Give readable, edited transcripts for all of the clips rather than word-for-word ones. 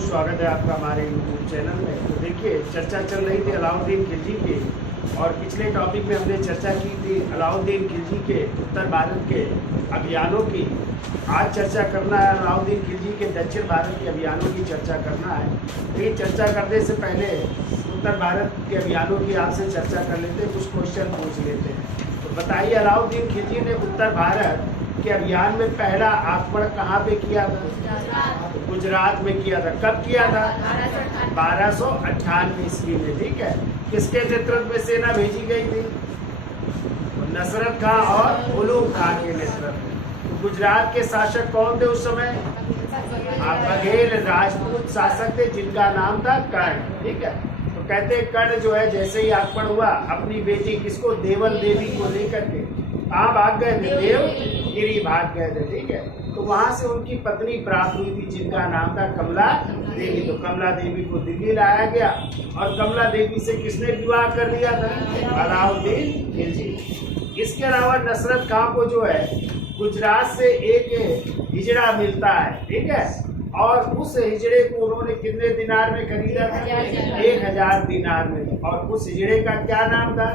स्वागत है आपका हमारे यूट्यूब चैनल में। तो देखिए, चर्चा चल रही थी अलाउद्दीन खिलजी की, और पिछले टॉपिक में हमने चर्चा की थी अलाउद्दीन खिलजी के उत्तर भारत के अभियानों की। आज चर्चा करना है अलाउद्दीन खिलजी के दक्षिण भारत के अभियानों की चर्चा करना है। लेकिन चर्चा करने से पहले उत्तर भारत के अभियानों की आपसे चर्चा कर लेते हैं, कुछ क्वेश्चन पूछ लेते हैं। तो बताइए, अलाउद्दीन खिलजी ने उत्तर भारत के अभियान में पहला आक्रमण कहाँ पे किया था? गुजरात में किया था। कब किया था? 1298 ईस्वी में। ठीक है। किसके नेतृत्व में सेना भेजी गई थी? नसरत खां और उलूग खां के नेतृत्व में। गुजरात के शासक कौन थे उस समय? बघेल राजपूत शासक थे, जिनका नाम था कर्ण। ठीक है। तो कहते हैं कर्ण जो है, जैसे ही आक्रमण हुआ, अपनी बेटी किसको, देवल देवी को लेकर के कहाँ भाग गए थे? देवगिरी भाग गए थे। ठीक है। तो वहां से उनकी पत्नी प्राप्त हुई थी, जिनका नाम था कमला देवी। तो कमला देवी को दिल्ली लाया गया, और कमला देवी से किसने विवाह कर लिया था? अलाउद्दीन खिलजी। इसके अलावा नसरत खां को जो है गुजरात से एक हिजड़ा मिलता है। ठीक है। और उस हिजड़े को उन्होंने कितने दिनार में खरीदा था? 1000 दिनार में। और उस हिजड़े का क्या नाम था?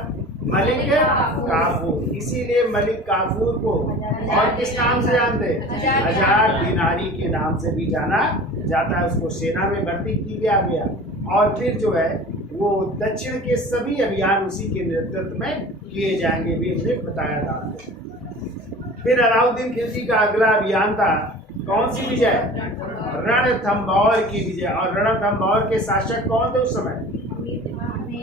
मलिक काफूर। इसीलिए मलिक काफूर को और किस नाम से जानते हैं? 1000 दिनारी के नाम से भी जाना जाता है। उसको सेना में भर्ती किया गया, और फिर जो है वो दक्षिण के सभी अभियान उसी के नेतृत्व में किए जाएंगे, भी हमने बताया था। फिर अलाउद्दीन खिलजी का अगला अभियान था कौन सी विजय? रणथंभौर की विजय। और रणथंभौर के शासक कौन थे उस समय?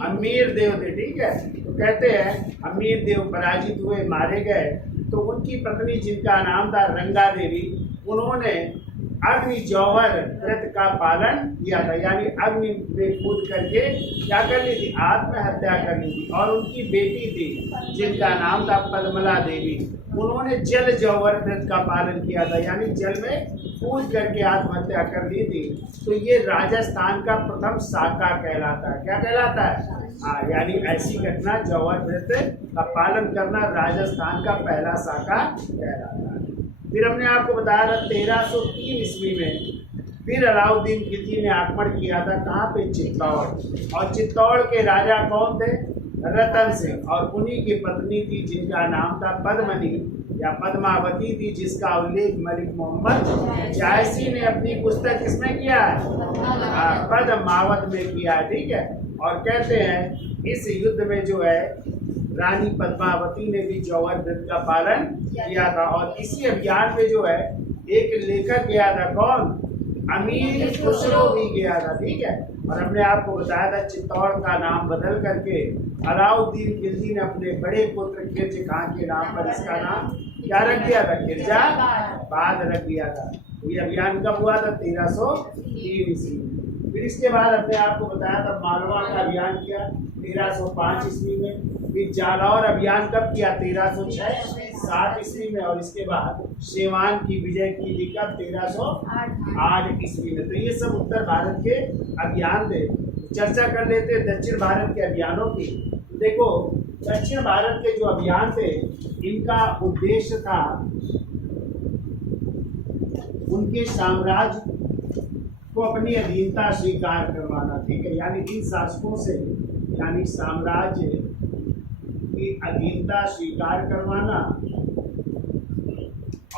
अमीर देव थे। ठीक है। तो कहते हैं अमीर देव पराजित हुए, मारे गए। तो उनकी पत्नी, जिनका नाम था रंगा देवी, उन्होंने अग्नि जौहर व्रत का पालन किया था, यानी अग्नि में कूद करके क्या कर ली थी? आत्महत्या कर ली थी। और उनकी बेटी थी, जिनका नाम था पद्मला देवी, उन्होंने जल जौहर व्रत का पालन किया था, यानी जल में कूद करके आत्महत्या कर ली थी। तो ये राजस्थान का प्रथम साका कहलाता है। क्या कहलाता है? हाँ, यानी ऐसी घटना, जौहर व्रत का पालन करना, राजस्थान का पहला साका कहलाता है। फिर हमने आपको बताया था 1303 ईस्वी में फिर अलाउद्दीन खिलजी ने आक्रमण किया था। कहाँ पे? चित्तौड़। और चित्तौड़ के राजा कौन थे? रतन सिंह। और उन्हीं की पत्नी थी, जिनका नाम था पद्मनी या पद्मावती थी, जिसका उल्लेख मलिक मोहम्मद जायसी ने अपनी पुस्तक किसमें किया है? पद्मावत में किया है। ठीक है। और कहते हैं इस युद्ध में जो है रानी पद्मावती ने भी जौहर व्रत का पालन किया था। और इसी अभियान में जो है एक लेखक गया था, कौन? अमीर खुसरो भी गया था। ठीक है। और हमने आपको बताया था चित्तौड़ का नाम बदल करके अलाउद्दीन खिलजी ने अपने बड़े पुत्र खिरज खां के नाम पर इसका नाम क्या रख दिया था? खिरजाबाद रख दिया था। ये अभियान कब हुआ था? 1303 ईस्वी में। फिर इसके बाद हमने आपको बताया था मालवा का अभियान किया 1305 ईस्वी में। फिर जालौर अभियान कब किया? 1306-7 ईस्वी में। और इसके बाद शेवान की विजय की थी कब? 1308 ईस्वी में। तो ये सब उत्तर भारत के अभियान थे। चर्चा कर लेते हैं दक्षिण भारत के अभियानों की। देखो, दक्षिण भारत के जो अभियान थे, इनका उद्देश्य था उनके साम्राज्य को अपनी अधीनता स्वीकार करवाना। ठीक है। यानी इन शासकों से, यानी साम्राज्य की अधीनता स्वीकार करवाना,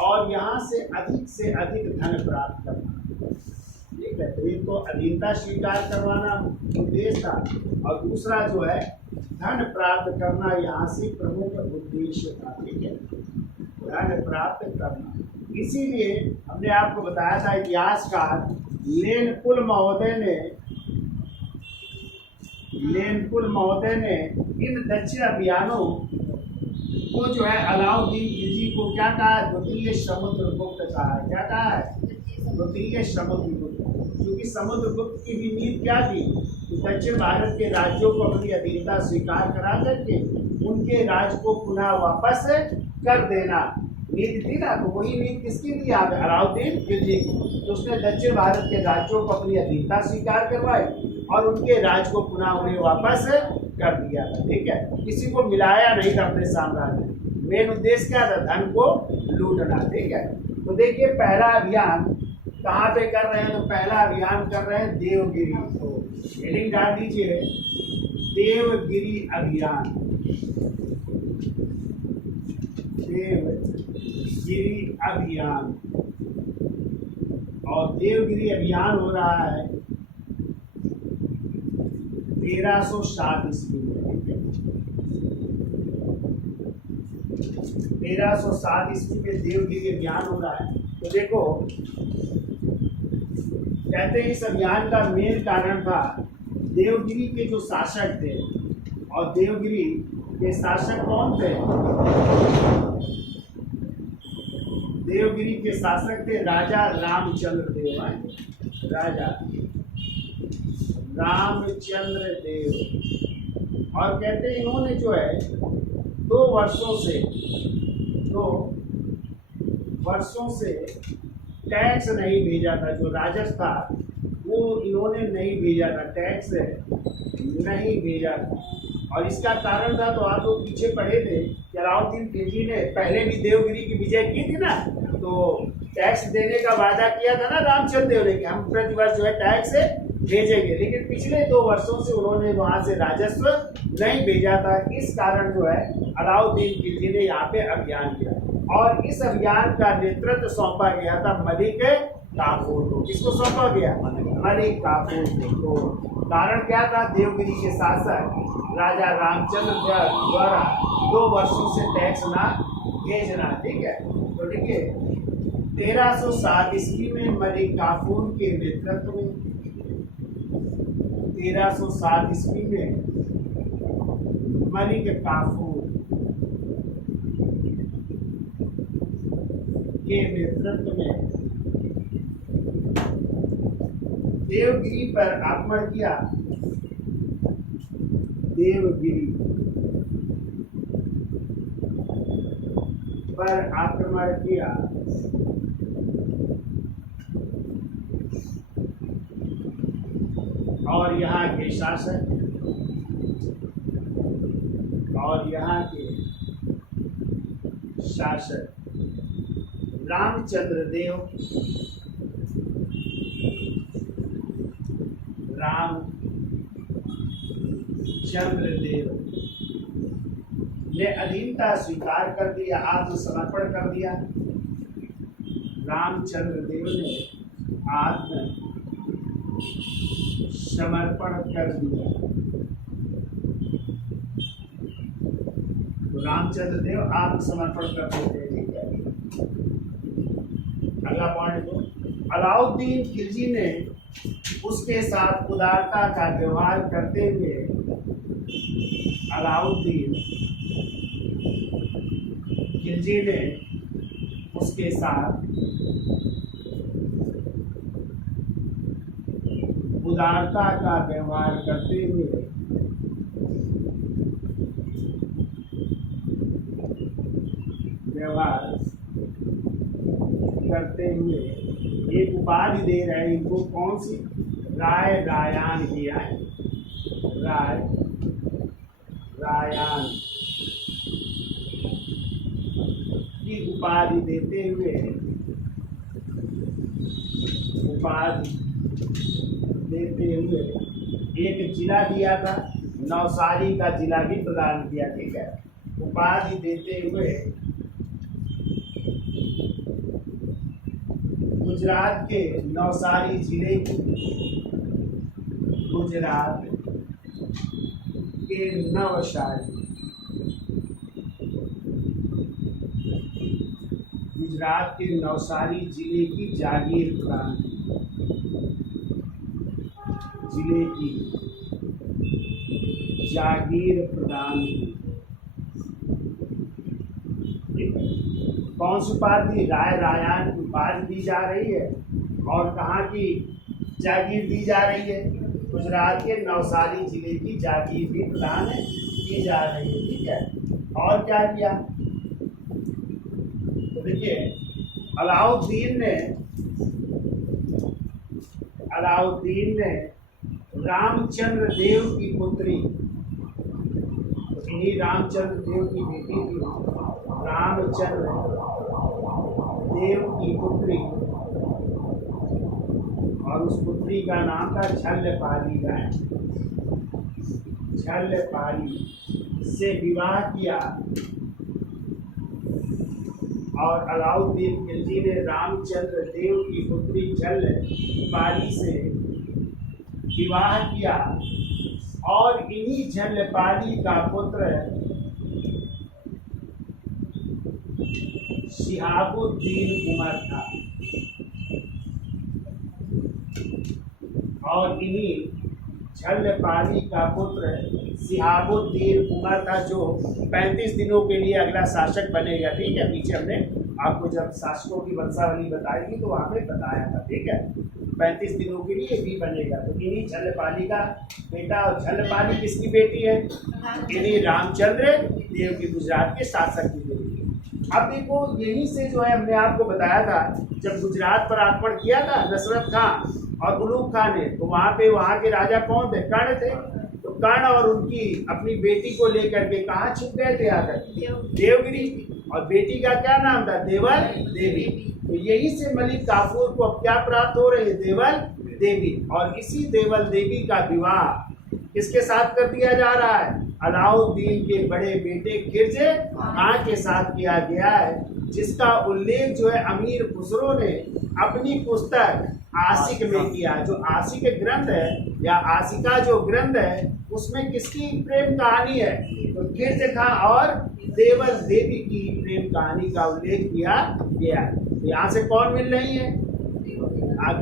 और यहाँ से अधिक धन प्राप्त करना। ठीक है। तो एक तो अधीनता स्वीकार करवाना उद्देश्य था, और दूसरा जो है धन प्राप्त करना यहाँ से प्रमुख उद्देश्य था। ठीक है। धन प्राप्त करना। इसीलिए हमने आपको बताया था इतिहासकार लेनपुल महोदय ने इन दक्षिण अभियानों को जो है अलाउद्दीन खिलजी को क्या कहा? द्वितीय समुद्रगुप्त कहा। क्या कहा है? द्वितीय समुद्रगुप्त। क्योंकि समुद्रगुप्त की भी नीति क्या थी? दक्षिण भारत के राज्यों को अपनी अधीनता स्वीकार करा करके उनके राज्य को पुनः वापस कर देना नीति थी ना। तो वही नीति किसकी थी? अलाउद्दीन खिलजी की। तो उसने दक्षिण भारत के राज्यों को अपनी अधीनता स्वीकार करवाई, और उनके राज्य को पुनः उन्हें वापस कर दिया था। ठीक है। किसी को मिलाया नहीं था अपने साम्राज्य में। मेन उद्देश्य क्या था? धन को लूटना। ठीक है। तो देखिए, पहला अभियान कहाँ पे कर रहे हैं? तो पहला अभियान कर रहे हैं देवगिरी। तो हेडिंग डाल दीजिए देवगिरी अभियान। देवगिरी अभियान। और देवगिरी अभियान हो रहा है 1307 ईस्वी में। 1307 ईस्वी में देवगिरी अभियान हो रहा है। तो देखो, कहते हैं इस अभियान का मेन कारण था देवगिरी के जो शासक थे। और देवगिरी के शासक कौन थे? देवगिरी के शासक थे राजा रामचंद्र देव। राजा रामचंद्र देव। और कहते हैं इन्होंने जो है 2 वर्षों से टैक्स नहीं भेजा था। जो राजस्व था वो इन्होंने नहीं भेजा था, टैक्स नहीं भेजा था। और इसका कारण था, तो आप लोग पीछे पढ़े थे कि अलाउद्दीन खिलजी ने पहले भी देवगिरी की विजय की थी ना, तो टैक्स देने का वादा किया था ना रामचंद्र देव ने कि हम प्रतिवर्ष जो है टैक्स भेजेंगे। लेकिन पिछले 2 वर्षों से उन्होंने वहां से राजस्व नहीं भेजा था। इस कारण जो है अलाउद्दीन खिलजी ने यहाँ पे अभियान किया। और इस अभियान का नेतृत्व सौंपा गया था मलिक काफूर को। किसको सौंपा गया? मलिक काफूर को। तो कारण क्या था? देवगिरी के शासक राजा रामचंद्र द्वारा 2 वर्षों से टैक्स ना भेजना। ठीक है, तो देखिए 1307 ईस्वी में मलिक काफूर के नेतृत्व में 1307 ईस्वी में मलिक काफूर के नेतृत्व में देवगिरी पर आक्रमण किया। देवगिरी पर आक्रमण किया। और यहाँ के शासक रामचंद्र देव ने अधीनता स्वीकार कर दिया, आत्मसमर्पण कर दिया। रामचंद्र देव ने आत्मसमर्पण कर दिया। तो रामचंद्र देव आत्मसमर्पण कर देते हैं। ठीक है, अगला पॉइंट को, अलाउद्दीन खिलजी ने उसके साथ उदारता का व्यवहार करते हुए अलाउद्दीन खिलजी ने उसके साथ उदारता का व्यवहार करते हुए एक उपाधि दे रहे हैं इनको। कौन सी? राय रायान की है। राय रायान की उपाधि देते हुए एक जिला दिया था, नवसारी का जिला भी प्रदान किया। ठीक है, उपाधि देते हुए गुजरात के नवसारी जिले की गुजरात के नवसारी जिले की जागीर प्रदान कौन सी उपाधि? राय रायान की उपाधि दी जा रही है। और कहाँ की जागीर दी जा रही है? गुजरात के नवसारी जिले की जागीर भी प्रदान की जा रही है। ठीक है, और क्या किया? तो देखिए अलाउद्दीन ने रामचंद्र देव की पुत्री, इन्हीं रामचंद्र देव की बेटी थी, रामचंद्र देव की पुत्री और उस पुत्री का नाम था झल्यपाली रानी। झल्यपाली से विवाह किया और अलाउद्दीन खिलजी ने रामचंद्र देव की पुत्री झल्यपाली से विवाह किया और इन्हीं झल्यपाली का पुत्र शिहाबुद्दीन उमर था और इन्हीं झल्यपाली का पुत्र शिहाबुद्दीन उमर था जो 35 दिनों के लिए अगला शासक बनेगा। ठीक है, पीछे हमने आपको जब शासकों की वंशावली बताई थी तो वहाँ पे बताया था। ठीक है, 35 दिनों के लिए भी बनेगा। तो इन्हीं झल्यपाली का बेटा, और झल्यपाली किसकी बेटी है? इन्हीं रामचंद्र देव की, गुजरात के शासक की बेटी। अब देखो, यहीं से जो है हमने आपको बताया था जब गुजरात पर आक्रमण किया था नसरत खां और उलूग खां ने, तो वहाँ के राजा कौन थे? कर्ण थे। तो कर्ण और उनकी अपनी बेटी को लेकर के कहाँ छिप गए थे? आकर देवगिरी। और बेटी का क्या नाम था? देवल देवी। तो यही से मलिक काफूर को अब क्या प्राप्त हो रही है? देवल देवी। और इसी देवल देवी का विवाह किसके साथ कर दिया जा रहा है? अलाउद्दीन के बड़े बेटे खिरजे खां के साथ किया गया है, जिसका उल्लेख जो है अमीर खुसरो ने अपनी पुस्तक आशिक में किया। जो आशिक ग्रंथ है या आशिका जो ग्रंथ है उसमें किसकी प्रेम कहानी है? तो खिरजे खां और देवल देवी की प्रेम कहानी का उल्लेख किया गया। तो यहाँ से कौन मिल रही है?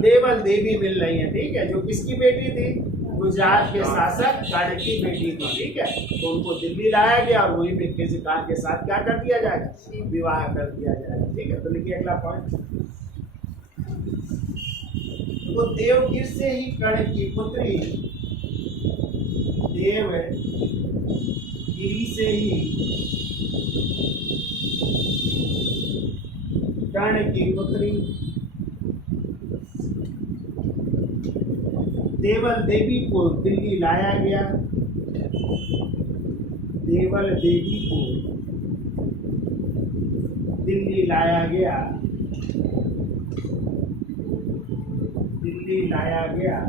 देवल देवी मिल रही है। ठीक है, जो किसकी बेटी थी? गुजरात के शासक कर्ण की बेटी थी। ठीक है, तो उनको दिल्ली लाया गया और वहीं पे खिरजे खां के साथ क्या कर दिया जाएगा? विवाह कर दिया जाएगा। ठीक है, तो लिखिए अगला पॉइंट। तो देवगिर से ही कर्ण की पुत्री, देवगिरी से ही कर्ण की पुत्री देवल देवी को दिल्ली लाया गया। देवल देवी को दिल्ली लाया गया। दिल्ली लाया गया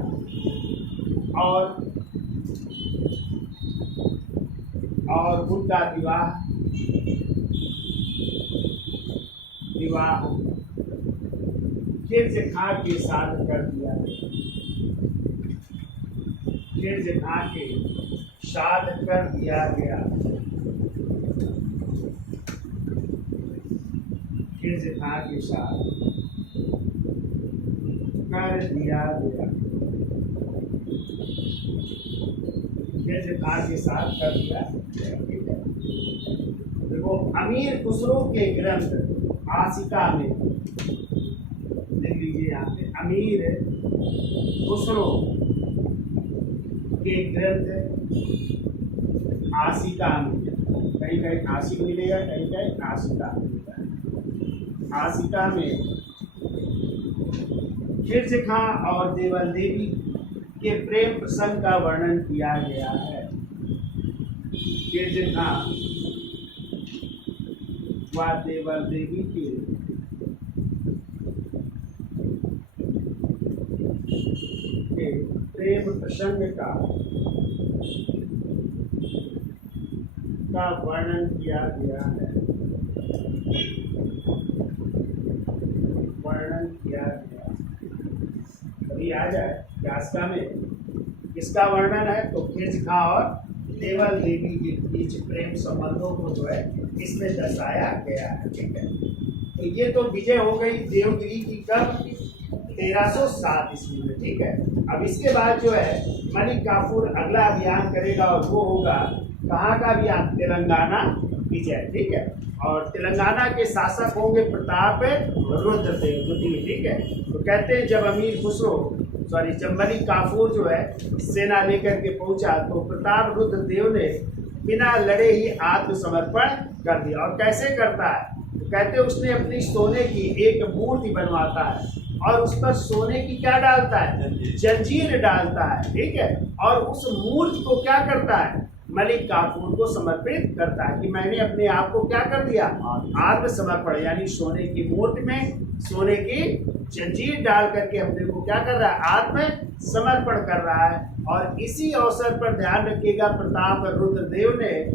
और उनका विवाह खिरजे खां के साथ कर दिया। खिरजे खां के साथ कर दिया गया। खिरजे खां के साथ कर दिया गया। खिरजे खां के साथ कर दिया। देखो, अमीर खुसरो के ग्रंथ आशिका में लिख लीजिए यहाँ पे, अमीर खुसरो के ग्रंथ आशिका में, कहीं कहीं आशिक मिलेगा, कहीं कहीं आशिका मिलेगा। आशिका में खिरजे खां और देवल देवी के प्रेम प्रसंग का वर्णन किया गया है। खिरजे खां व देवल देवी के प्रेम प्रसंग का वर्णन किया गया है। वर्णन किया गया। अभी आ जाए यास्का में किसका वर्णन है? तो खिरजे खां और देवल देवी के बीच प्रेम संबंधों को जो है इसमें दर्शाया गया है। ठीक है, तो ये तो विजय हो गई देवगिरी की कब? 1307 ईस्वी में। ठीक है, अब इसके बाद जो है मलिक काफूर अगला अभियान करेगा और वो होगा कहाँ का अभियान? तेलंगाना विजय। ठीक है, और तेलंगाना के शासक होंगे प्रताप रुद्रदेव द्वितीय। ठीक है, तो कहते हैं जब मलिक काफूर जो है सेना लेकर के पहुंचा तो प्रताप रुद्रदेव ने बिना लड़े ही आत्मसमर्पण कर दिया। और कैसे करता है? तो कहते हैं उसने अपनी सोने की एक मूर्ति बनवाता है और उस पर सोने की क्या डालता है? जंजीर डालता है। ठीक है, और उस मूर्ति को क्या करता है? मलिक काफूर को समर्पित करता है कि मैंने अपने आप को क्या कर दिया? आत्मसमर्पण, यानी सोने की मूर्ति में सोने की जंजीर डाल करके अपने को क्या कर रहा है, आत्म समर्पण कर रहा है। और इसी अवसर पर ध्यान रखिएगा, प्रताप रुद्रदेव ने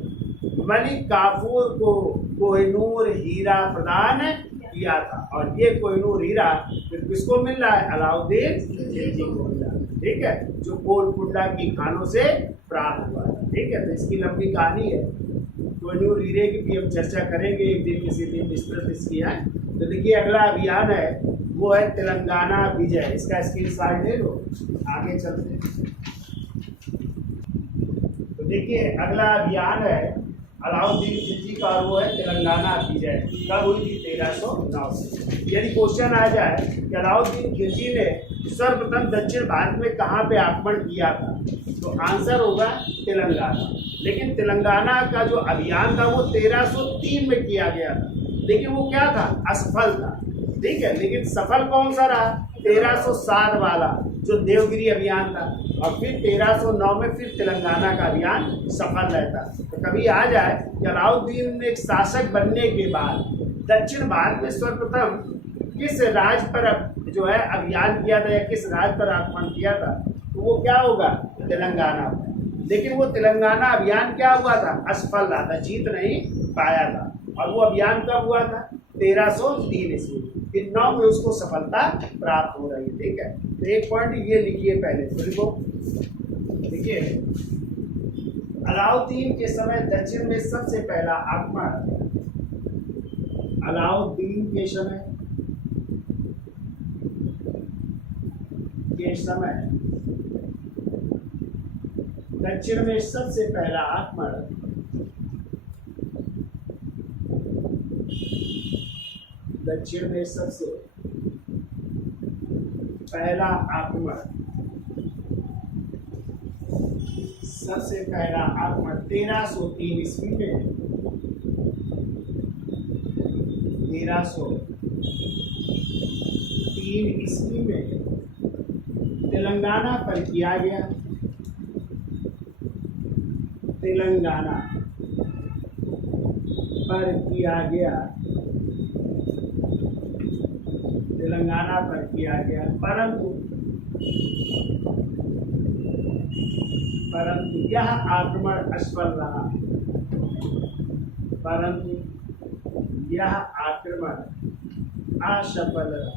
मलिक काफूर को कोहिनूर हीरा प्रदान किया था। और ये कोहिनूर हीरा फिर किसको मिल रहा है, अलाउद्दीन खिलजी को मिल रहा है, ठीक है, जो गोलकुंडा की खानों से प्राप्त हुआ है, ठीक है। तो इसकी लंबी कहानी है, कोहिनूर हीरे की भी हम चर्चा करेंगे एक दिन, किसी दिन विस्तृत इसकी है। तो देखिए अगला अभियान है वो है तेलंगाना विजय। इसका स्क्रीनशॉट ले लो, आगे चलते हैं। तो देखिए अगला अभियान है अलाउद्दीन खिलजी का, और वो है तेलंगाना विजय। कब हुई थी, 1309 से। यदि क्वेश्चन आ जाए कि अलाउद्दीन खिलजी ने सर्वप्रथम दक्षिण भारत में कहाँ पे आक्रमण किया था, तो आंसर होगा तेलंगाना। लेकिन तेलंगाना का जो अभियान था वो 1303 में किया गया था, लेकिन वो क्या था, असफल था, ठीक है। लेकिन सफल कौन सा रहा, 1307 वाला जो देवगिरी अभियान था। और फिर 1309 में फिर तेलंगाना का अभियान सफल रहता। तो कभी आ जाए कि अलाउद्दीन ने एक शासक बनने के बाद दक्षिण भारत में सर्वप्रथम किस राज्य पर जो है अभियान किया था या किस राज्य पर आक्रमण किया था, तो वो क्या होगा, तेलंगाना। लेकिन वो तेलंगाना अभियान क्या हुआ था, असफल रहा था, जीत नहीं पाया था। और वो अभियान कब हुआ था, 1303 ईस्वी। फिर 9 में उसको सफलता प्राप्त हो रही है, ठीक है। तो एक पॉइंट ये लिखिए पहले, देखो देखिए अलाउद्दीन के समय दक्षिण में सबसे पहला आक्रमण, अलाउद्दीन के समय दक्षिण में सबसे पहला आक्रमण दक्षिण में सबसे पहला आक्रमण 1303 ईस्वी में 1303 ईस्वी में तेलंगाना पर किया गया। तेलंगाना पर किया गया, तेलंगाना पर किया गया, परंतु यह आक्रमण असफल रहा। परंतु यह आक्रमण असफल रहा,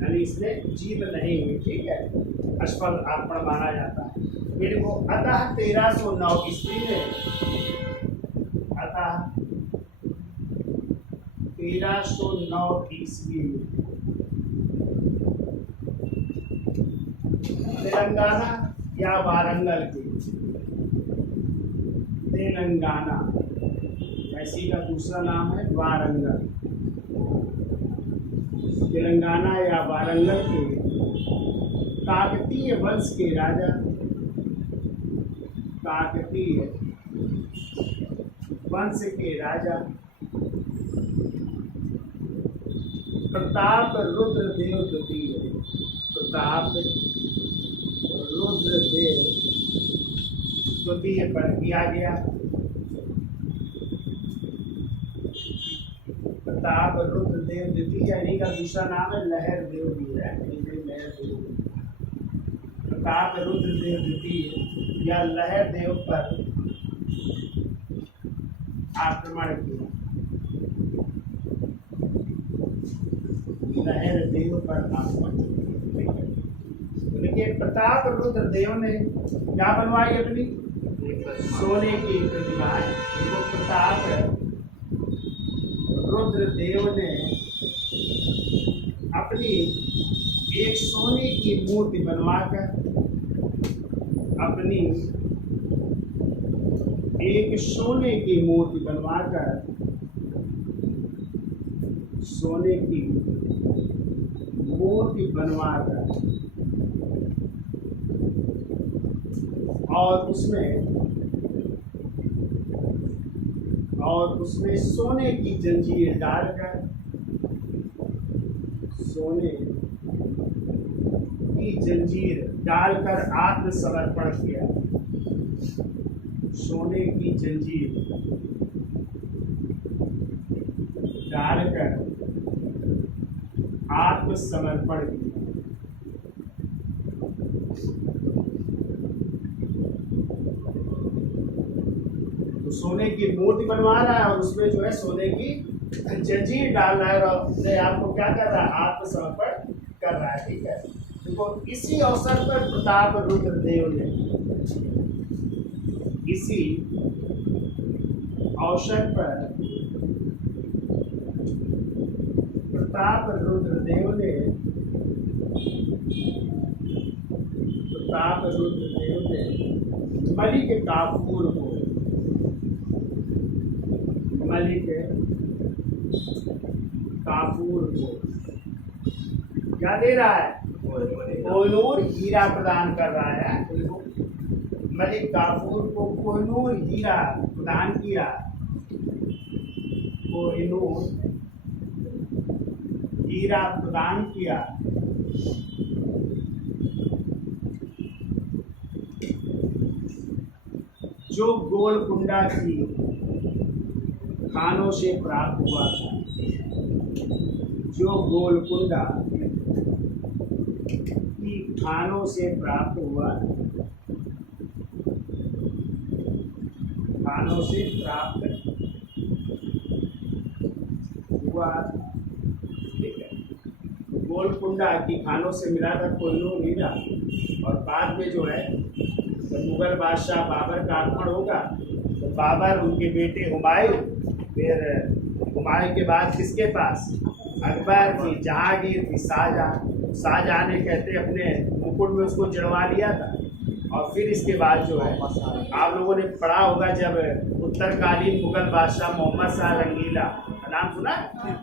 यानी इसमें जीत नहीं हुई, ठीक है, असफल आक्रमण माना जाता है। फिर वो अतः 1309 ईस्वी में 1309 ईस्वी में तेलंगाना या वारंगल के, तेलंगाना ऐसी का दूसरा नाम है वारंगल, तेलंगाना या वारंगल के काकतीय वंश के राजा, काकतीय वंश के राजा प्रताप रुद्रदेव द्वितीय, प्रताप रुद्रदेव द्वितीय पर किया गया। प्रताप रुद्रदेव द्वितीय, इन्हीं का दूसरा नाम है लहर देव भी है, लहर देव, प्रताप रुद्रदेव द्वितीय या लहर देव पर आक्रमण किया, लहर देव पर आक्रमण। देखिए प्रताप रुद्रदेव ने क्या बनवाई, अपनी सोने की प्रतिमा। देखो प्रताप रुद्रदेव ने अपनी एक सोने की मूर्ति बनवाकर, अपनी एक सोने की मूर्ति बनवाकर, सोने की मूर्ति बनवाकर और उसमें सोने की जंजीर डालकर, सोने की जंजीर डालकर आत्मसमर्पण किया। सोने की जंजीर डालकर आत्मसमर्पण किया। तो सोने की मूर्ति बनवा रहा है और उसमें जो है सोने की जंजीर डाल रहा है और अपने आप को क्या कर रहा है, आत्मसमर्पण कर रहा है। ठीक है, देखो इसी अवसर पर प्रताप रुद्रदेव ने, इसी अवसर पर प्रताप रुद्रदेव ने मलिक काफूर को, मलिक काफूर को क्या दे रहा है, कोहिनूर हीरा प्रदान कर रहा है। मलिक काफूर को कोहिनूर हीरा प्रदान किया, कोहिनूर हीरा प्रदान किया। जो गोलकुंडा की खानों से प्राप्त हुआ था, जो गोलकुंडा की खानों से प्राप्त हुआ, खानों से प्राप्त हुआ। ठीक है, गोलकुंडा की खानों से मिला था कोहिनूर हीरा। और बाद में जो है जब मुगल बादशाह बाबर का आक्रमण होगा तो बाबर उनके बेटे हुमायूं, फिर हुमायूं के बाद किसके पास, अकबर की जहांगीर थी, शाहजहां ने कहते अपने मुकुट में उसको जड़वा लिया था। और फिर इसके बाद जो है आप लोगों ने पढ़ा होगा जब उत्तरकालीन मुगल बादशाह मोहम्मद शाह रंगीला का नाम सुना,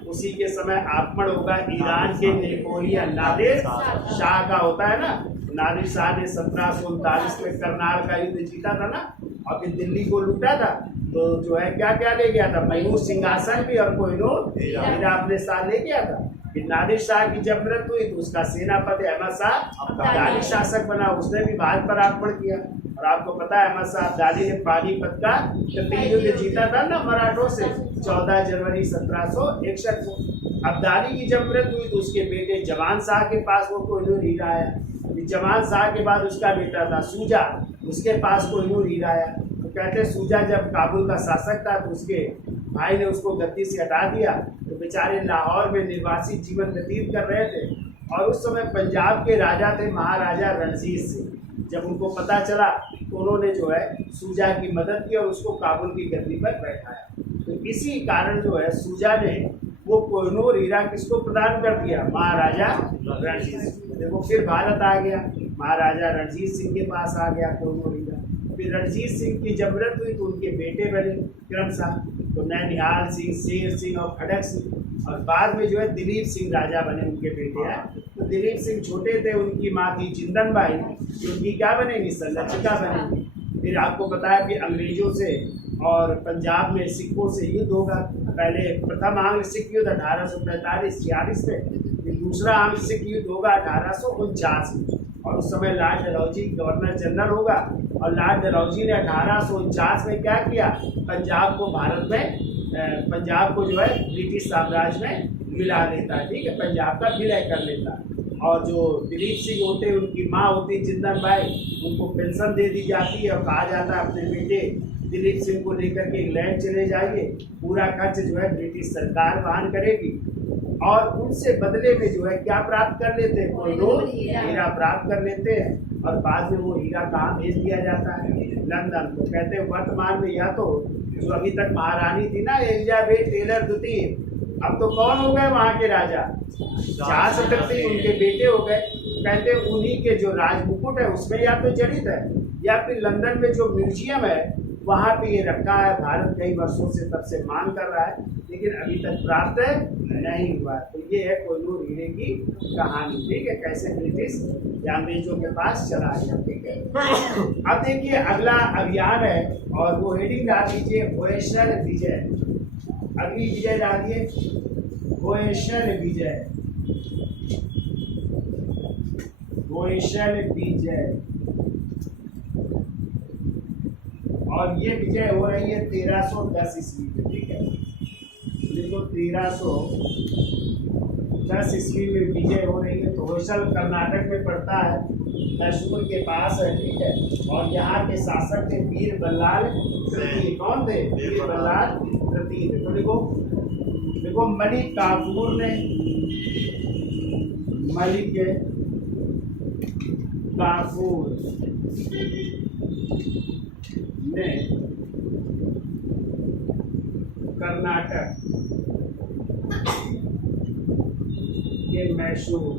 उसी के समय आक्रमण होगा ईरान के नेपोलियन नादिर शाह का, होता है ना। नादिर शाह ने 1739 में करनाल का युद्ध जीता था ना, और फिर दिल्ली को लूटा था। तो जो है क्या क्या ले गया था, महमूद सिंहासन भी और कोहिनूर हीरा अपने साथ ले गया था। फिर नादिर शाह की जब मृत्यु हुई तो उसका सेनापति अहमद शाह अब्दाली शासक बना, उसने भी भारत पर आक्रमण किया। और आपको पता है अहमद शाह अब्दाली ने पानीपत का तृतीय युद्ध जीता था ना मराठों से 14 जनवरी 1761 को। अब्दाली की जब मृत्यु हुई तो उसके बेटे जमान शाह के पास वो कोहिनूर हीरा आया। जमान शाह के बाद उसका बेटा था सूजा, उसके पास कोहिनूर हीरा आया। तो कहते सूजा जब काबुल का शासक था तो उसके भाई ने उसको गद्दी से हटा दिया। तो बेचारे लाहौर में निर्वासित जीवन व्यतीत कर रहे थे। और उस समय पंजाब के राजा थे महाराजा रणजीत सिंह। जब उनको पता चला तो उन्होंने जो है सूजा की मदद की और उसको काबुल की गद्दी पर बैठाया। तो इसी कारण जो है सूजा ने वो कोहिनूर हीरा किसको प्रदान कर दिया, महाराजा रणजीत सिंह। देखो फिर भारत आ गया, महाराजा रणजीत सिंह के पास आ गया कोहिनूर हीरा। फिर रणजीत सिंह की जब मृत्यु हुई तो उनके बेटे बने क्रमशः, तो नैनिहाल सिंह, शेर सिंह और खड़क सिंह। और बाद में जो है दिलीप सिंह राजा बने, उनके बेटे हैं। तो दिलीप सिंह छोटे थे, उनकी माँ थी जिंदन बाई, जो उनकी क्या बनेगी, संरक्षिका बनेगी। फिर आपको बताया कि अंग्रेजों से और पंजाब में सिखों से युद्ध होगा। पहले प्रथम आंग्ल सिख युद्ध 1845-46 में, फिर दूसरा आंग्ल सिख युद्ध होगा 1849 में। और उस समय लॉर्ड डलहौजी गवर्नर जनरल होगा। और लॉर्ड डलहौजी ने 1849 में क्या किया, पंजाब को भारत में, पंजाब को जो है ब्रिटिश साम्राज्य में मिला लेता है। ठीक है, पंजाब का विलय कर लेता है। और जो दिलीप सिंह होते, उनकी माँ होती जिंदन बाई, उनको पेंशन दे दी जाती है और कहा जाता है अपने बेटे दिलीप सिंह को लेकर के इंग्लैंड चले जाइए, पूरा खर्च जो है ब्रिटिश सरकार वहन करेगी। और उनसे बदले में जो है क्या प्राप्त कर लेते हैं, कोहिनूर हीरा प्राप्त कर लेते हैं। और बाद में वो हीरा कहाँ भेज दिया जाता है, लंदन। तो कहते हैं वर्तमान में या तो जो अभी तक महारानी थी ना एलिजाबेथ टेलर द्वितीय, अब तो कौन हो गए वहाँ के राजा, चार्ल्स तृतीय, उनके बेटे हो गए। कहते हैं उन्हीं के जो राजमुकुट है उसमें या तो जड़ित है या फिर लंदन में जो म्यूजियम है वहाँ पे ये रखा है। भारत कई वर्षों से तब से मांग कर रहा है लेकिन अभी तक प्राप्त नहीं हुआ। तो ये है कोहिनूर हीरे की कहानी। ठीक है, कैसे ब्रिटिश या अंग्रेजों के पास चला गया। ठीक है, अब देखिए अगला अभियान है और वो हेडिंग डाल दीजिए होयसल विजय। अगली विजय डालिए होयसल विजय, होयसल विजय। और ये विजय हो रही है 1310 ईस्वी में। ठीक है, देखो 1310 10 ईस्वी में विजय हो रही है। तो होयसल कर्नाटक में पड़ता है, मैसूर के पास है, ठीक है। और यहाँ के शासक थे वीर बल्लाल तृतीय। कौन थे? वीर बल्लाल तृतीय। तो देखो मलिक काफूर ने, मलिक काफूर ने कर्नाटक के मैसूर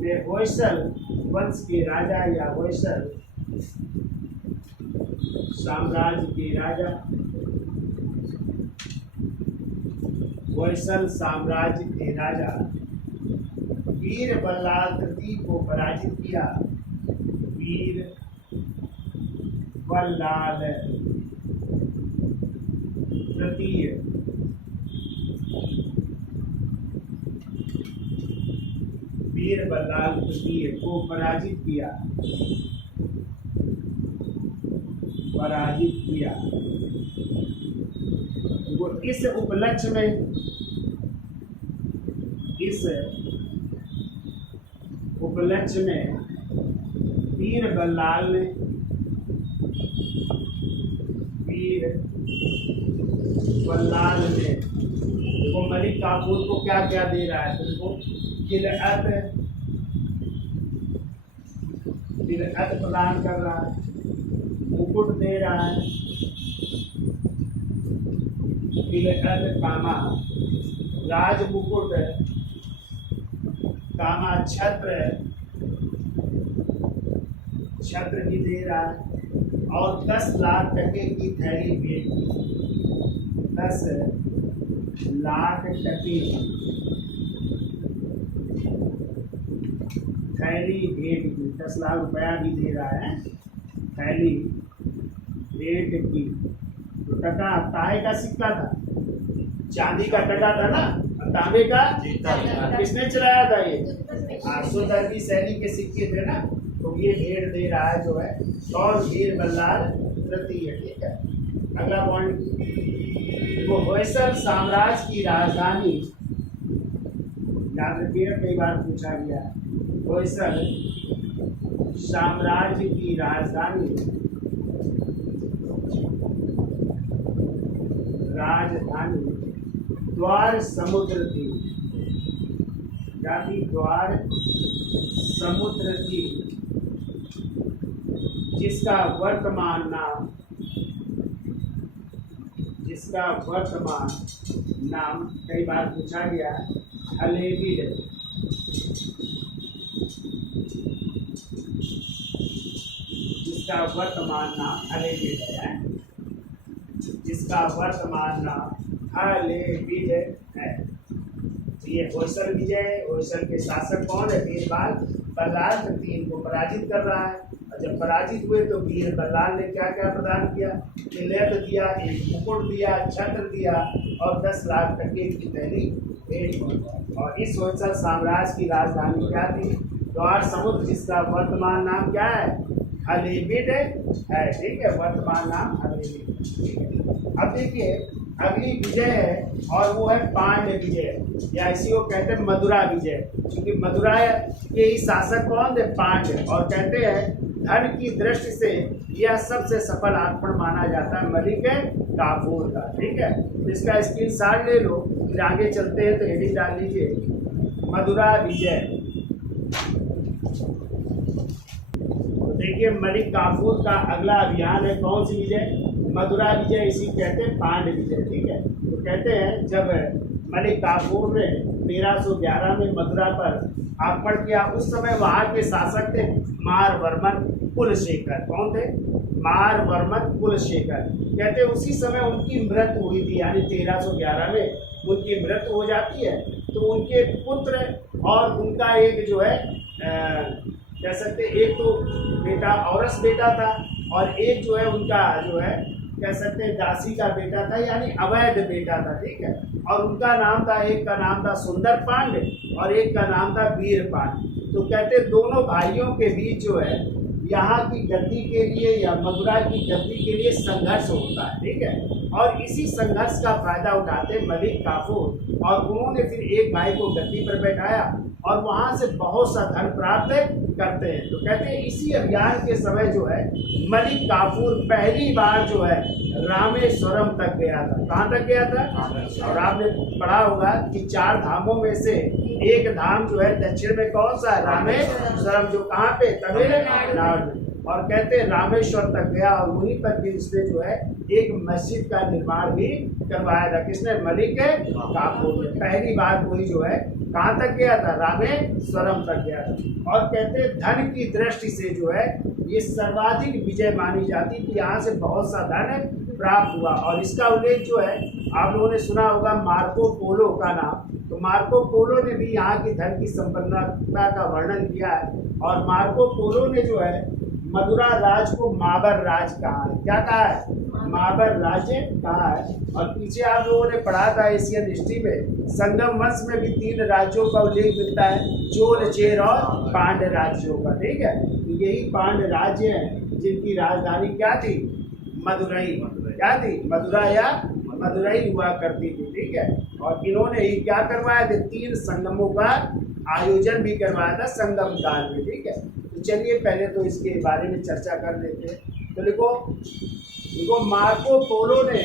में होयसल वंश के राजा या होयसल साम्राज्य के राजा, होयसल साम्राज्य के राजा वीर बल्लाल तृतीय को पराजित किया। वीर बल्लाल तृतीय वीर बल्लाल तृतीय को पराजित किया, पराजित किया। वो इस उपलक्ष्य में, इस उपलक्ष्य में वीर बल्लाल ने, वीर बल्लाल ने देखो मलिक काफूर को क्या क्या दे रहा है, देखो खिलअत प्रदान कर रहा है, मुकुट दे रहा है, खिलअत कामा राज मुकुट, कामा छत्र, छत्र भी दे रहा है। और 10 लाख टके की थैली भेंट की, 10 लाख टके थैली भेंट की, 10 लाख रुपया भी दे रहा है, थैली भेंट की। तो टका ताहे का सिक्का था, चांदी का टका था ना, तांबे का किसने चलाया था? ये शुद्ध शैली के सिक्के थे ना। तो ये भेंट दे रहा है जो है, और वीर बल्लाल तृतीय, ठीक है। अगला पॉइंट, वो होयसल साम्राज्य की राजधानी, याद रखिए कई बार पूछा गया, होयसल साम्राज्य की राजधानी, राजधानी द्वार समुद्र थी, जाति द्वार समुद्र थी, जिसका वर्तमान नाम, जिसका वर्तमान नाम कई बार पूछा गया, हलेबीड, जिसका वर्तमान नाम हलेबीड है, जिसका वर्तमान नाम हलेबीड है। ये होयसल विजय, होयसल के शासक कौन है? वीर बल्लाल तृतीय को पराजित कर रहा है। और जब पराजित हुए तो वीर बल्लाल ने क्या क्या प्रदान किया? खिलअत दिया, एक मुकुट दिया, छत्र दिया और 10 लाख टके की थैली भेंट। और इस होयसल साम्राज्य की राजधानी क्या थी? द्वार समुद्र, जिसका वर्तमान नाम क्या है? हलेबीड है, ठीक है, वर्तमान नाम हलेबीड, ठीक है। अब देखिए अगली विजय है और वो है पांड्य विजय, या इसी को कहते हैं मदुरा विजय, क्योंकि मदुरा के ही शासक कौन थे? पांड्य। और कहते हैं धन की दृष्टि से यह सबसे सफल आक्रमण माना जाता है मलिक काफूर का, ठीक है। तो इसका स्क्रीनशॉट ले लो, फिर आगे चलते हैं। तो हेडिंग डाल लीजिए मदुरा विजय। तो देखिए मलिक काफूर का अगला अभियान है कौन सी विजय? मदुरा विजय, इसी कहते हैं पांड्य विजय, ठीक है। तो कहते हैं जब मलिक काफूर ने 1311 में मदुरा पर आक्रमण किया, उस समय वहां के शासक थे मारवर्मन कुलशेखर। कौन थे? मारवर्मन कुलशेखर। कहते उसी समय उनकी मृत्यु हुई थी, यानी 1311 में उनकी मृत्यु हो जाती है। तो उनके पुत्र और उनका एक जो है कह सकते, एक तो बेटा औरस बेटा था और एक जो है उनका जो है कह सकते हैं दासी का बेटा था, यानी अवैध बेटा था, ठीक है। और उनका नाम था, एक का नाम था सुंदर पांडे और एक का नाम था वीर पांडे। तो कहते दोनों भाइयों के बीच जो है यहाँ की गद्दी के लिए या मदुरा की गद्दी के लिए संघर्ष होता है, ठीक है। और इसी संघर्ष का फायदा उठाते मलिक काफूर और उन्होंने फिर एक भाई को गद्दी पर बैठाया और वहां से बहुत सा धन प्राप्त करते हैं। तो कहते हैं इसी अभियान के समय जो है मलिक काफूर पहली बार जो है रामेश्वरम तक गया था। कहाँ तक गया था? और आपने पढ़ा होगा कि 4 धामों में से एक धाम जो है दक्षिण में कौन सा है? रामेश्वरम, जो कहाँ पे? तमिलनाडु में। और कहते हैं रामेश्वर तक गया और वहीं पर भी उसने जो है एक मस्जिद का निर्माण भी करवाया था। किसने? मलिक काफूर ने। पहली बार कोई जो है कहाँ तक गया था? रामेश्वरम तक गया था। और कहते हैं धन की दृष्टि से जो है ये सर्वाधिक विजय मानी जाती थी। यहाँ से बहुत सा धन प्राप्त हुआ और इसका उल्लेख जो है आप लोगों ने सुना होगा मार्को पोलो का नाम। तो मार्को पोलो ने भी यहाँ की धन की संपन्नता का वर्णन किया है और मार्को पोलो ने जो है मदुरा राज को माबर राज कहा है। क्या कहा है? माबर राज्य कहा है। और पीछे आप लोगों ने पढ़ा था एशियन हिस्ट्री में संगम वंश में भी 3 राज्यों का उल्लेख मिलता है, चोल, चेर और पांड्य राज्यों का। ठीक है, तो यही पांड्य राज्य हैं जिनकी राजधानी क्या थी? मदुरई। क्या थी? मदुरा या मदुरई हुआ करती थी। ठीक है, और इन्होंने ही क्या करवाया थे? 3 संगमों का आयोजन भी करवाया था संगम काल में। ठीक है, तो चलिए पहले तो इसके बारे में चर्चा कर लेते हैं। तो देखो मार्को पोलो ने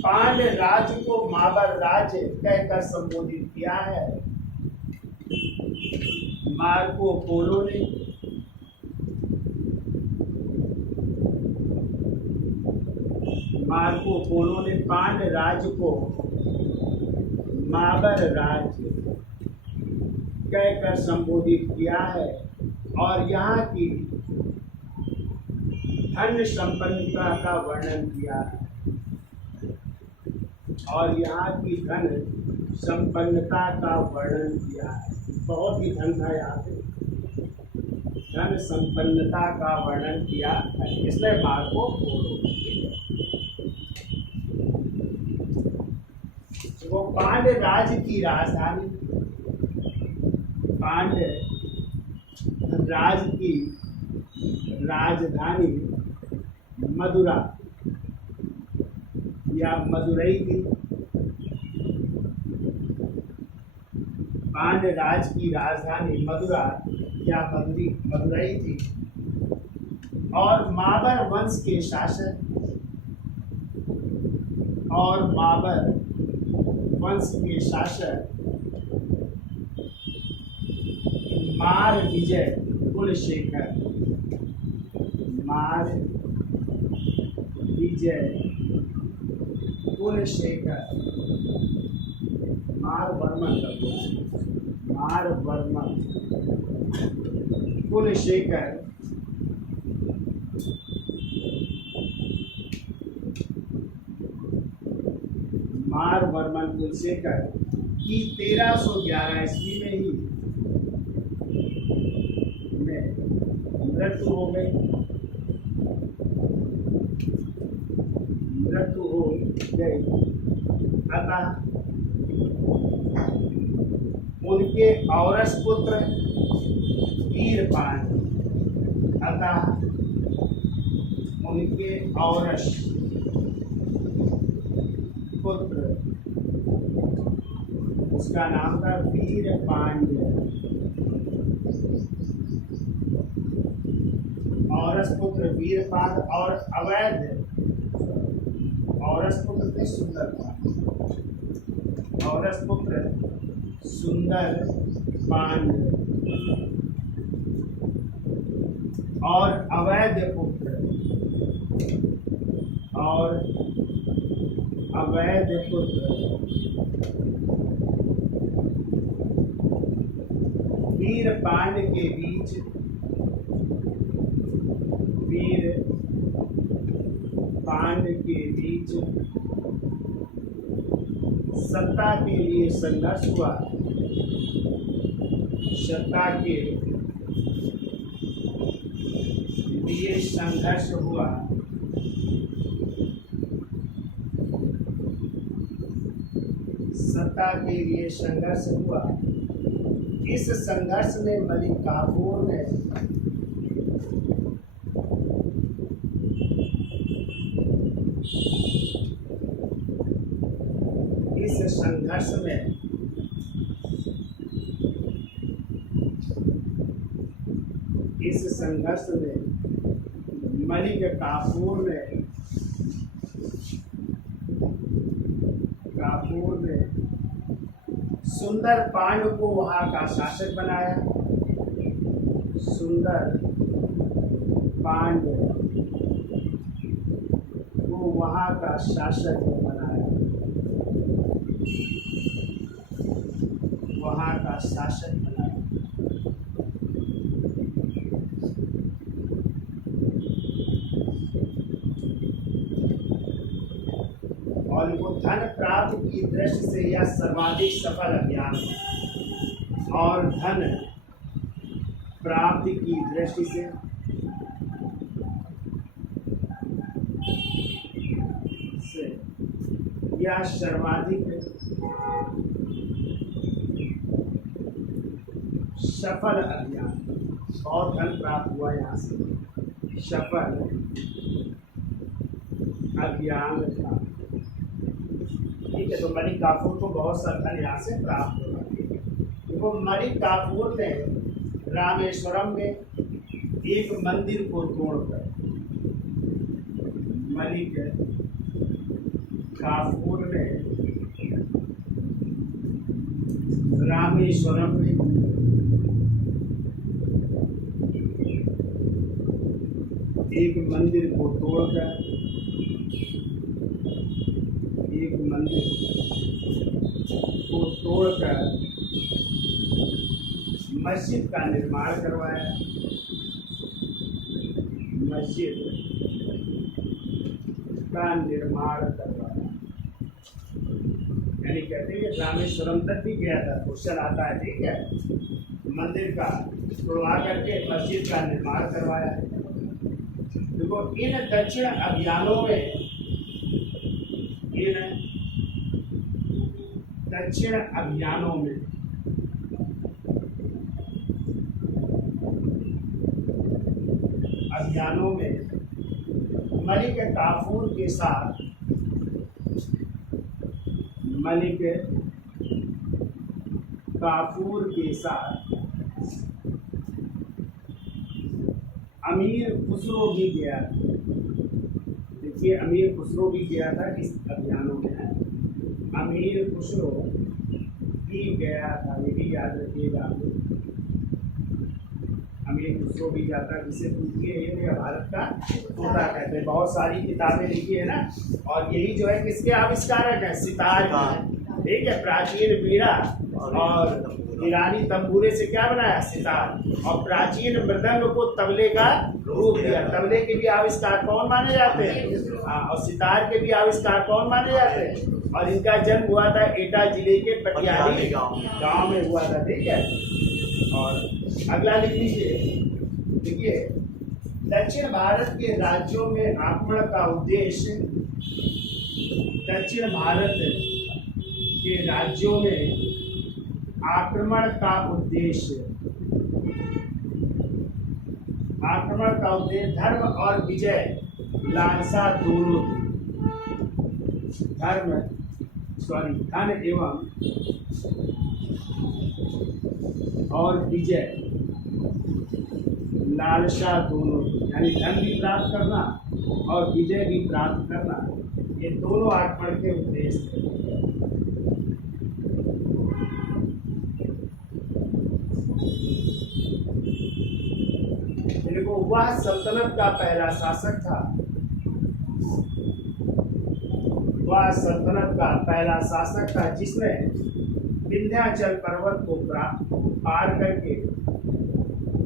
पांड्य राज्य को माबर राज्य कहकर संबोधित किया है। मार्को पोलो ने पांड्य राज्य को माबर राज्य कहकर संबोधित किया है और यहाँ की धन संपन्नता का वर्णन किया है। बहुत ही धन था यहाँ पे, धन संपन्नता का वर्णन किया है। इसलिए मार्को पोलो वो पांड्य राज्य की राजधानी, पांड्य राज की राजधानी मदुरा या मदुरई थी। पांड्य राज की राजधानी मदुरा या मदुरई थी और माबर वंश के शासक मार विजय कुलशेखर मारवर्मन कुलशेखर की 1311 ईस्वी में ही मृत्यु हो गई। अतः उनके औरस पुत्र वीरपांड्य उसका नाम था वीरपांड्य। औरस पुत्र वीरपांड्य और अवैध औरस पुत्र थे सुंदर पांड्य और अवैध पुत्र वीरपांड्य के बीच सत्ता के लिए संघर्ष हुआ। इस संघर्ष में मलिक काफूर ने संघर्ष में मलिक काफूर ने सुंदर पांडु को वहां का शासक बनाया। सुंदर पांडु को वहां का शासक बनाया। वहां का शासक बनाया। और वो धन प्राप्ति की दृष्टि से यह सर्वाधिक सफल अभियान है। और धन प्राप्ति की दृष्टि से यह सर्वाधिक सफल अभियान। और धन प्राप्त हुआ यहाँ से, सफल अभियान था। ठीक है, तो मलिक काफूर को बहुत सा धन यहाँ से प्राप्त हुआ। देखो, मलिक काफूर ने रामेश्वरम में एक मंदिर को तोड़कर, मलिक काफूर ने रामेश्वरम में एक मंदिर को तोड़कर, एक मंदिर को तोड़कर मस्जिद का निर्माण करवाया। मस्जिद का निर्माण करवाया, यानी कहते हैं कि रामेश्वरम तक भी गया था। क्वेश्चन आता है, ठीक है, मंदिर का तोड़वा करके मस्जिद का निर्माण करवाया। देखो, इन दक्षिण अभियानों में, इन दक्षिण अभियानों में मलिक काफूर के साथ, मलिक काफूर के साथ अमीर खुसरो भी गया। देखिए, अमीर खुसरो भी गया था इस अभियानों में। अमीर खुसरो भी गया था, ये भी याद रखिएगा। अमीर खुसरो भी जाता, जिसे पूछिए ये भारत का तोता कहते हैं। बहुत सारी किताबें लिखी है ना, और यही जो है किसके आविष्कारक है? सितार के। ठीक है, प्राचीन बीड़ा और ईरानी तंबूरे से क्या बनाया? सितार। और प्राचीन मृदंग को तबले का रूप दिया। तबले के भी आविष्कार कौन माने जाते हैं? और सितार के भी आविष्कार कौन माने जाते हैं? और इनका जन्म हुआ था एटा जिले के पटियाली गांव में हुआ था। ठीक है, और अगला लिख लीजिए। देखिए, दक्षिण भारत के राज्यों में आक्रमण का उद्देश्य, दक्षिण भारत के राज्यों में आक्रमण का उद्देश्य, आक्रमण का उद्देश्य धर्म और विजय लालसा दोनों, धन एवं और विजय लालसा दोनों, यानी धन भी प्राप्त करना और विजय भी प्राप्त करना, ये दोनों आक्रमण के उद्देश्य थे। देखो, वह सल्तनत का पहला शासक था। वह सल्तनत का पहला शासक था जिसने विंध्याचल पर्वत को पार करके,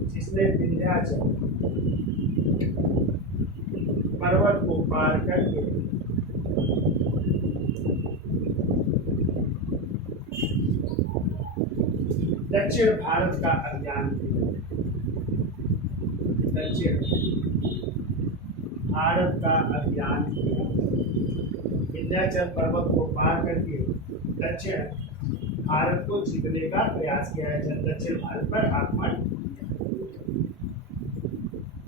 जिसने विंध्याचल पर्वत को पार करके दक्षिण भारत का अभियान किया। दक्षिण भारत का अभियान किया। विंध्याचल पर्वत को पार करके दक्षिण भारत को जीतने का प्रयास किया है। दक्षिण भारत पर आक्रमण।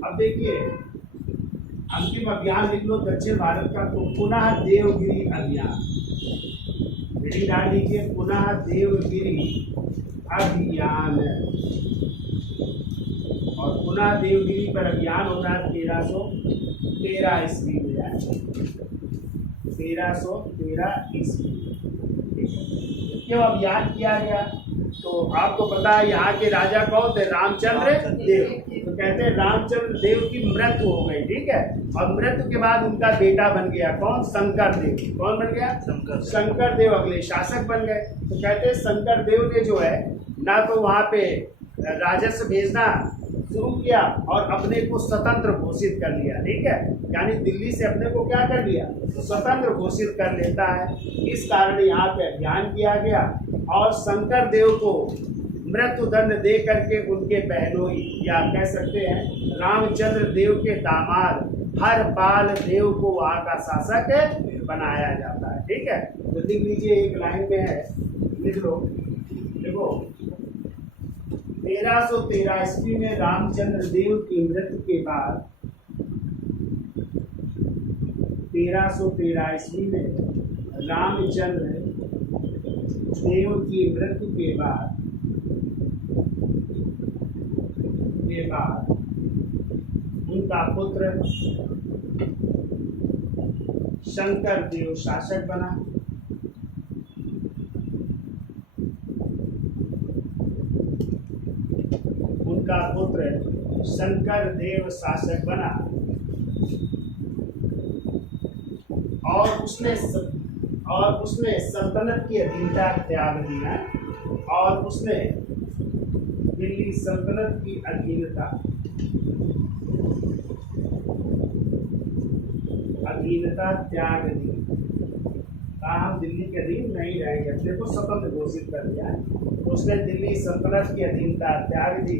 अब देखिए, अंतिम अभियान लिख लो दक्षिण भारत का, तो पुनः देवगिरी अभियान। हेडिंग डाल लीजिए पुनः देवगिरी अभियान। और पुनः देवगिरी पर अभियान होता है 1313 ईस्वी में, 1313 ईस्वी। क्यों अभियान किया गया? तो आपको पता है यहाँ के राजा कौन थे? रामचंद्र देव। तो कहते हैं रामचंद्र देव की मृत्यु हो गई, ठीक है। और मृत्यु के बाद उनका बेटा बन गया कौन? शंकर देव। कौन बन गया? शंकर देव अगले शासक बन गए। तो कहते हैं शंकर देव ने जो है ना तो वहाँ पे राजस्व भेजना शुरू किया और अपने को स्वतंत्र घोषित कर लिया, ठीक है। यानी दिल्ली से अपने को क्या कर लिया? स्वतंत्र घोषित कर लेता है। इस कारण यहाँ पे अभियान किया गया और शंकर देव को मृत्यु दंड दे करके उनके बहनोई या कह सकते हैं रामचंद्र देव के दामाद हरपाल देव को वहाँ का शासक बनाया जाता है, ठीक है। तो लिख लीजिए, एक लाइन में है, लिख लो। देखो 1313 ईस्वी में रामचंद्र देव की मृत्यु के बाद 1313 ईस्वी में रामचंद्र देव की मृत्यु के बाद उनका पुत्र शंकर देव शासक बना। उनका पुत्र शंकर देव शासक बना और उसने सल्तनत की अधीनता त्याग दिया और उसने दिल्ली सल्तनत की अधीनता त्याग दी। हम दिल्ली के अधीन नहीं रहेंगे, अपने को स्वतंत्र घोषित कर दिया। उसने दिल्ली सल्तनत की अधीनता त्याग दी।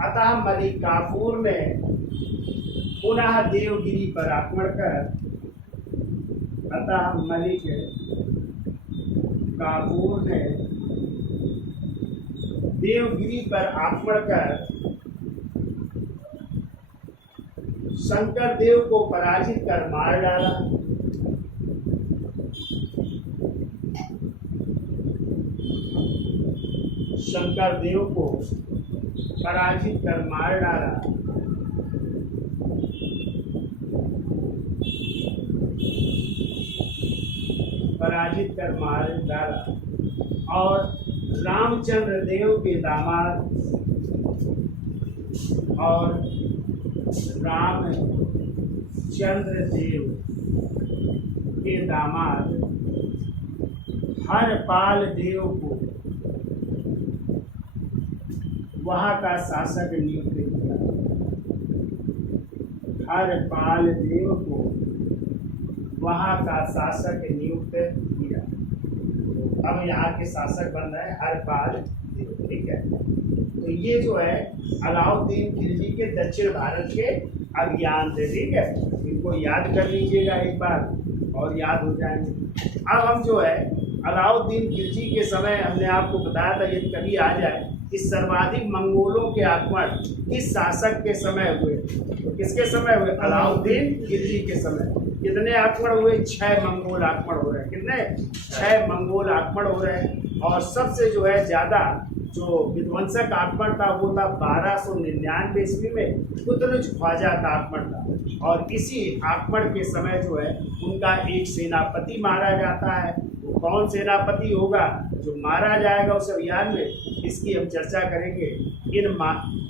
अतः मलिक काफूर ने पुनः देवगिरी पर आक्रमण कर देवगिरी पर आक्रमण कर शंकर देव को पराजित कर मार डाला। शंकर देव को पराजित कर मार डाला। और रामचंद्र देव के दामाद हरपाल देव को वहाँ का शासक नियुक्त किया। हरपाल देव को वहाँ का शासक नियुक्त किया। अब यहाँ के शासक बन रहे हैं हरपाल देव, ठीक है। तो ये जो है अलाउद्दीन खिलजी के दक्षिण भारत के अभियान थे, ठीक है। इनको याद कर लीजिएगा एक बार और याद हो जाएंगे। अब हम जो है अलाउद्दीन खिलजी के समय हमने आपको बताया था, यदि कभी आ जाए इस सर्वाधिक मंगोलों के आक्रमण किस शासक के समय हुए? तो किसके समय हुए? अलाउद्दीन खिलजी के समय। कितने आक्रमण हुए? 6 मंगोल आक्रमण हो रहे हैं। कितने? 6 मंगोल आक्रमण हो रहे हैं। और सबसे जो है ज़्यादा जो विध्वंसक आक्रमण था वो था 1299 ईस्वी में कुतुरुज ख्वाजा का आक्रमण था। और इसी आक्रमण के समय जो है उनका एक सेनापति मारा जाता है। वो कौन सेनापति होगा जो मारा जाएगा उस अभियान में, इसकी हम चर्चा करेंगे इन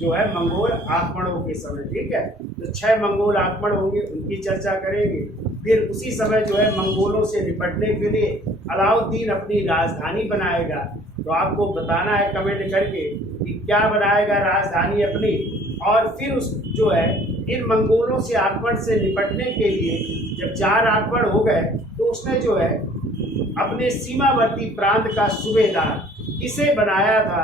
जो है मंगोल आक्रमणों के समय, ठीक है। तो 6 मंगोल आक्रमण होंगे, उनकी चर्चा करेंगे। फिर उसी समय जो है मंगोलों से निपटने के लिए अलाउद्दीन अपनी राजधानी बनाएगा। तो आपको बताना है कमेंट करके कि क्या बनाएगा राजधानी अपनी। और फिर उस जो है इन मंगोलों से आक्रमण से निपटने के लिए जब 4 आक्रमण हो गए तो उसने जो है अपने सीमावर्ती प्रांत का सूबेदार किसे बनाया था,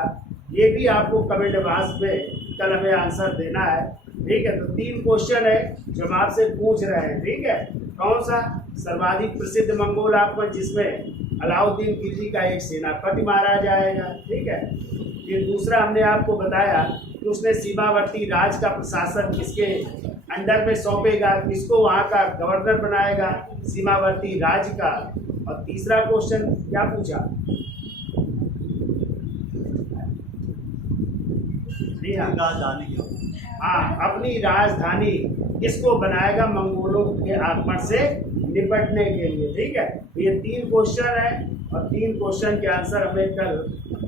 ये भी आपको कमेंट बॉक्स में कल हमें आंसर देना है, ठीक है। तो 3 क्वेश्चन है जो हम आपसे पूछ रहे हैं, ठीक है। कौन सा? सर्वाधिक प्रसिद्ध मंगोल आक्रमण जिसमें अलाउद्दीन खिलजी का एक सेनापति मारा जाएगा, ठीक है। फिर दूसरा हमने आपको बताया कि उसने सीमावर्ती राज का प्रशासन किसके अंडर में सौंपेगा, किसको वहाँ का गवर्नर बनाएगा सीमावर्ती राज्य का, और तीसरा क्वेश्चन क्या पूछा? हाँ, अपनी राजधानी किसको बनाएगा मंगोलों के आक्रमण से निपटने के लिए। ठीक है, ये 3 क्वेश्चन है और 3 क्वेश्चन के आंसर हमें कल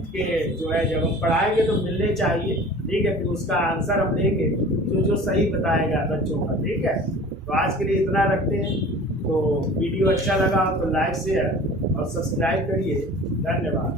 के जो है जब हम पढ़ाएंगे तो मिलने चाहिए। ठीक है, फिर उसका आंसर हम लेंगे जो सही बताएगा बच्चों का। ठीक है, तो आज के लिए इतना रखते हैं। तो वीडियो अच्छा लगा तो लाइक शेयर और सब्सक्राइब करिए। धन्यवाद।